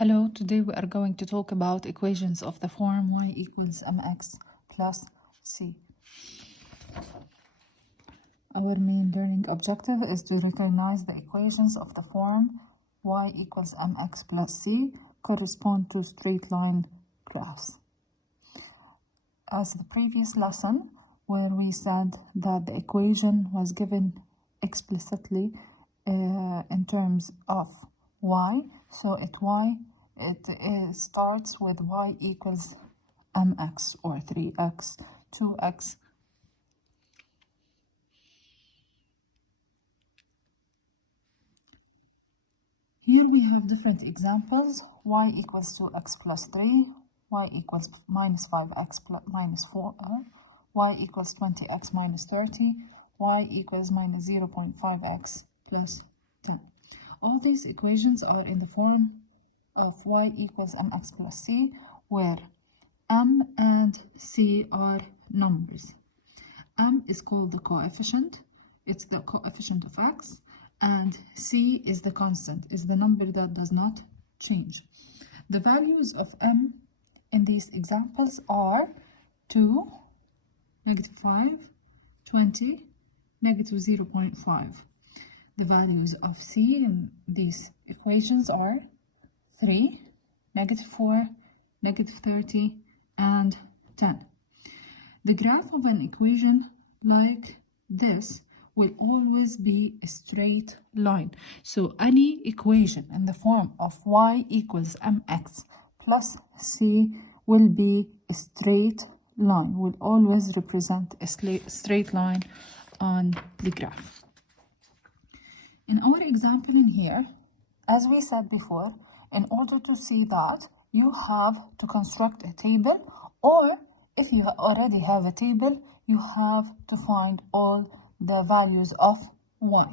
Hello, today we are going to talk about equations of the form y equals mx plus c. Our main learning objective is to recognize the equations of the form y equals mx plus c correspond to straight line graphs. As the previous lesson, where we said that the equation was given explicitly in terms of y, so it starts with y equals mx or 3x, 2x. Here we have different examples: y equals 2x plus 3, y equals minus 5x plus minus 4, y equals 20x minus 30, y equals minus 0.5x plus 10. All these equations are in the form of y equals mx plus c, where m and c are numbers. M is called the coefficient, it's the coefficient of x, and c is the constant, is the number that does not change. The values of m in these examples are 2, negative 5, 20, negative 0.5. The values of c in these equations are 3, negative 4, negative 30, and 10. The graph of an equation like this will always be a straight line. So any equation in the form of y equals mx plus c will be a straight line, will always represent a straight line on the graph. In our example in here, as we said before, in order to see that, you have to construct a table, or if you already have a table, you have to find all the values of y.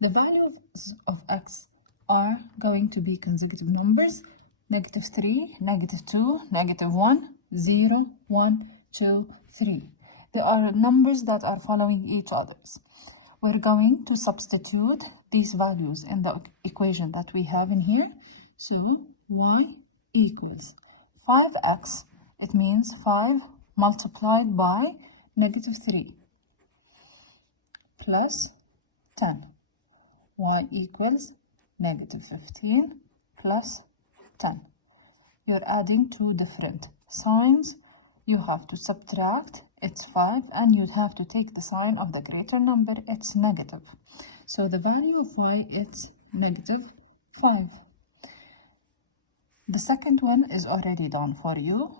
The values of x are going to be consecutive numbers: negative 3, negative 2, negative 1, 0, 1, 2, 3. They are numbers that are following each other. We're going to substitute these values in the equation that we have in here. So y equals 5x, it means 5 multiplied by negative 3 plus 10. Y equals negative 15 plus 10. You're adding two different signs. You have to subtract, it's 5, and you'd have to take the sign of the greater number, it's negative. So the value of y is negative 5. The second one is already done for you.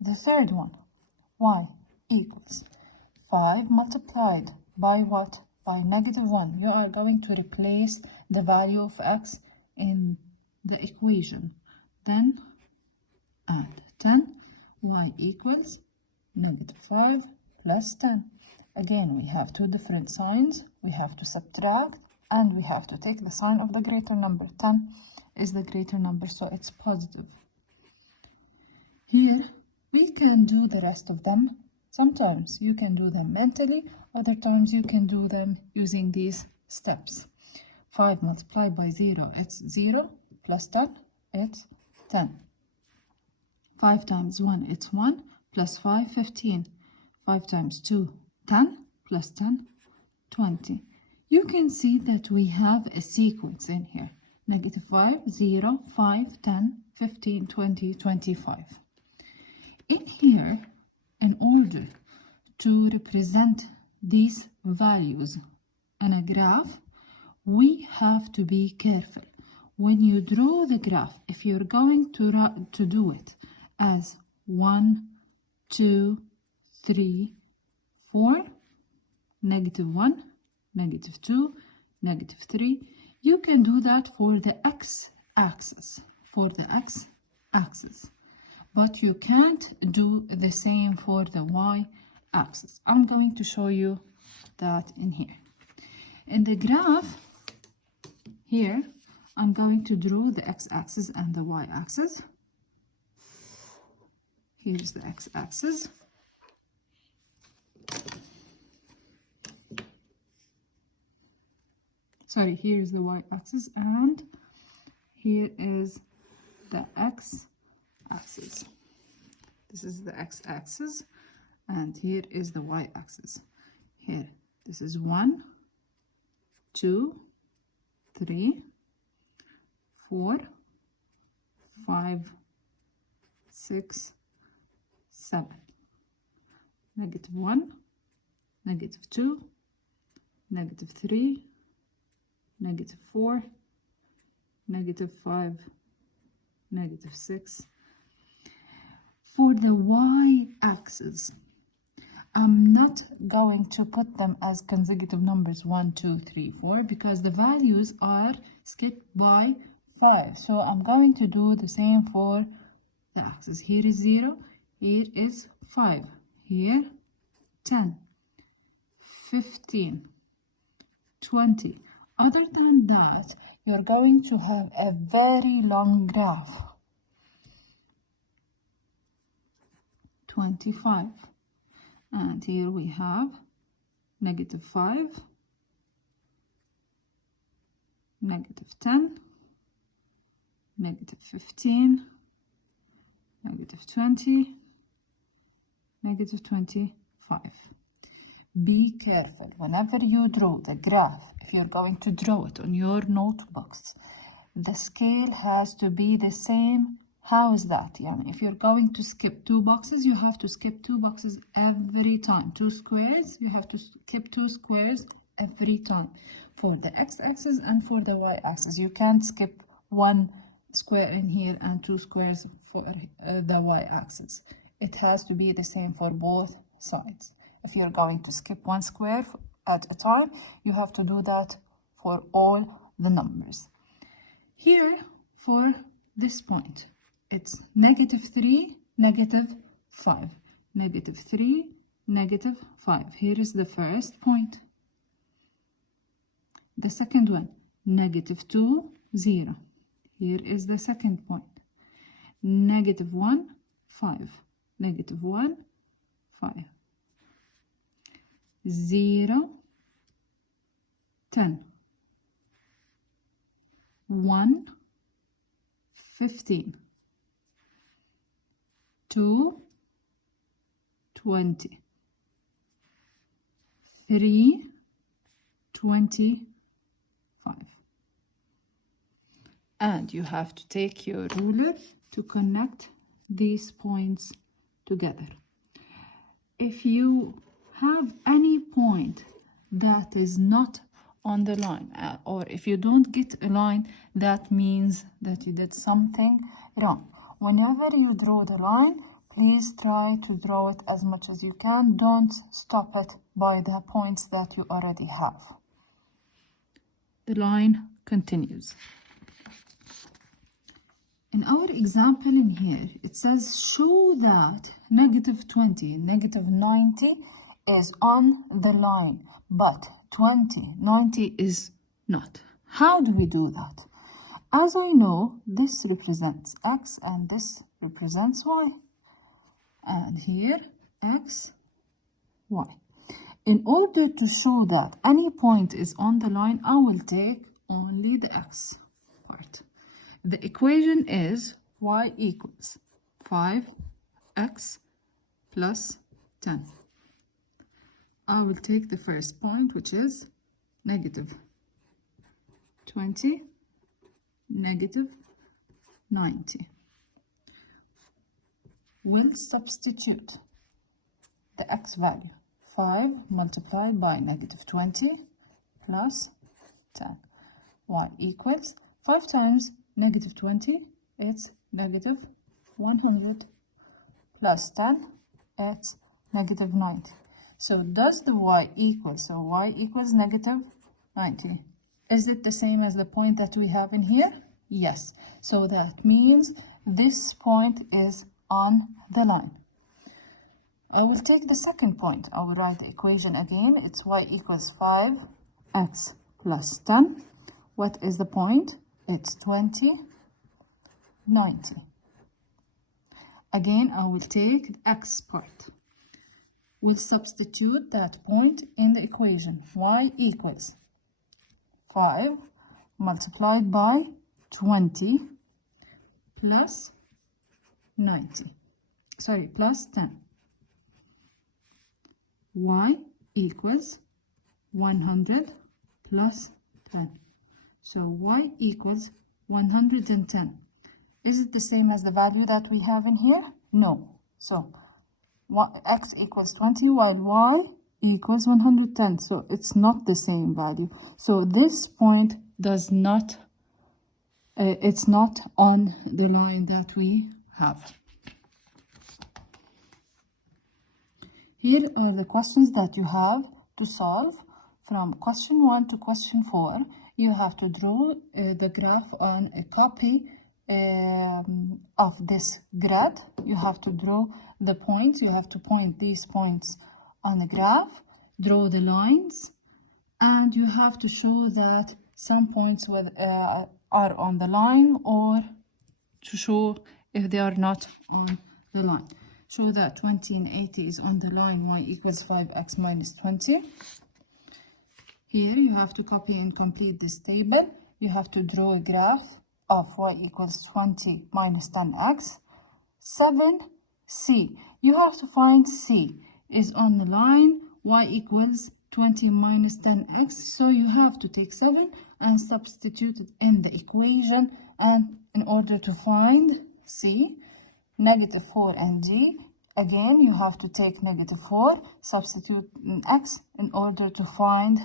The third one, y equals 5 multiplied by what? By negative 1. You are going to replace the value of x in the equation. Then add 10. Y equals negative 5 plus 10. Again, we have two different signs. We have to subtract, and we have to take the sign of the greater number. 10 is the greater number, so it's positive. Here, we can do the rest of them. Sometimes you can do them mentally, other times you can do them using these steps. 5 multiplied by 0, it's 0, plus 10, it's 10. 5 times 1, it's 1, plus 5, 15. 5 times 2, 10, plus 10, 20. You can see that we have a sequence in here. Negative 5, 0, 5, 10, 15, 20, 25. In here, in order to represent these values in a graph, we have to be careful. When you draw the graph, if you're going to do it as 1, 2, 3, 4, negative 1, negative 2, negative 3, you can do that for the x-axis, but you can't do the same for the y-axis. I'm going to show you that in here. In the graph here, I'm going to draw the x-axis and the y-axis. Here's the x-axis. Sorry, here's the y-axis, and here is the x-axis. This is the x-axis, and here is the y-axis. Here, this is 1, 2, 3, 4, 5, 6, 7. -1, -2, -3, -4, -5, -6. For the y-axis, I'm not going to put them as consecutive numbers 1, 2, 3, 4 because the values are skipped by 5. So I'm going to do the same for the axis. Here is 0, here is 5, here 10, 15, 20. Other than that, you're going to have a very long graph. 25. And here we have -5, -10, -15, -20, -25. Be careful whenever you draw the graph. If you're going to draw it on your notebooks, the scale has to be the same. How is that? If you're going to skip 2 boxes, you have to skip 2 boxes every time. 2 squares, you have to skip 2 squares every time. For the x-axis and for the y-axis, you can't skip 1 square in here and 2 squares for the y-axis. It has to be the same for both sides. If you're going to skip 1 square at a time, you have to do that for all the numbers. Here, for this point, it's -3, -5, -3, -5. Here is the first point. The second one, -2, 0. Here is the second point. -1, 5. -1, 5. 0, 10. 1, 15. 2, 20. 3, 25. And you have to take your ruler to connect these points together. If you have any point that is not on the line, or if you don't get a line, that means that you did something wrong. Whenever you draw the line, please try to draw it as much as you can. Don't stop it by the points that you already have. The line continues. In our example in here, it says show that -20, -90 is on the line, but 20, 90 is not. How do we do that? As I know, this represents x and this represents y. And here, x, y. In order to show that any point is on the line, I will take only the x part. The equation is y equals 5x plus 10. I will take the first point, which is -20, -90. We'll substitute the x value. 5 multiplied by -20 plus 10. Y equals 5 times -20, it's -100, plus 10, it's -90. So does the y equal? So y equals -90. Is it the same as the point that we have in here? Yes. So that means this point is on the line. I will take the second point. I will write the equation again. It's y equals 5x plus 10. What is the point? It's 20, 90. Again, I will take the x part. We'll substitute that point in the equation. Y equals 5 multiplied by 20 plus 90. Sorry, plus 10. Y equals 100 plus 10. So y equals 110. Is it the same as the value that we have in here? No. So x equals 20 while y equals 110. So it's not the same value. So this point does not, it's not on the line that we have. Here are the questions that you have to solve. From question 1 to question 4, you have to draw the graph on a copy of this grid. You have to draw the points. You have to point these points on the graph, draw the lines, and you have to show that some points are on the line, or to show if they are not on the line. Show that 20 and 80 is on the line, y equals 5x minus 20. Here you have to copy and complete this table. You have to draw a graph of y equals 20 minus 10x. 7c. You have to find c is on the line, y equals 20 minus 10x. So you have to take 7 and substitute it in the equation, and in order to find c. Negative 4 and d. Again, you have to take negative 4, substitute in x in order to find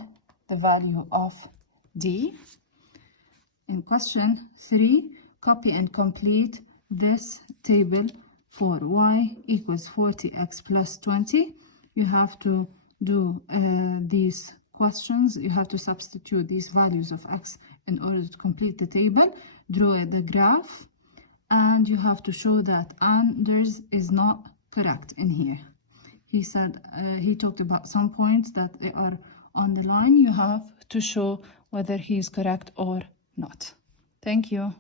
the value of d. In question 3, copy and complete this table for y equals 40x plus 20. You have to do these questions. You have to substitute these values of x in order to complete the table. Draw the graph. And you have to show that Anders is not correct in here. He said, he talked about some points that they are on the line. You have to show whether he is correct or not. Thank you.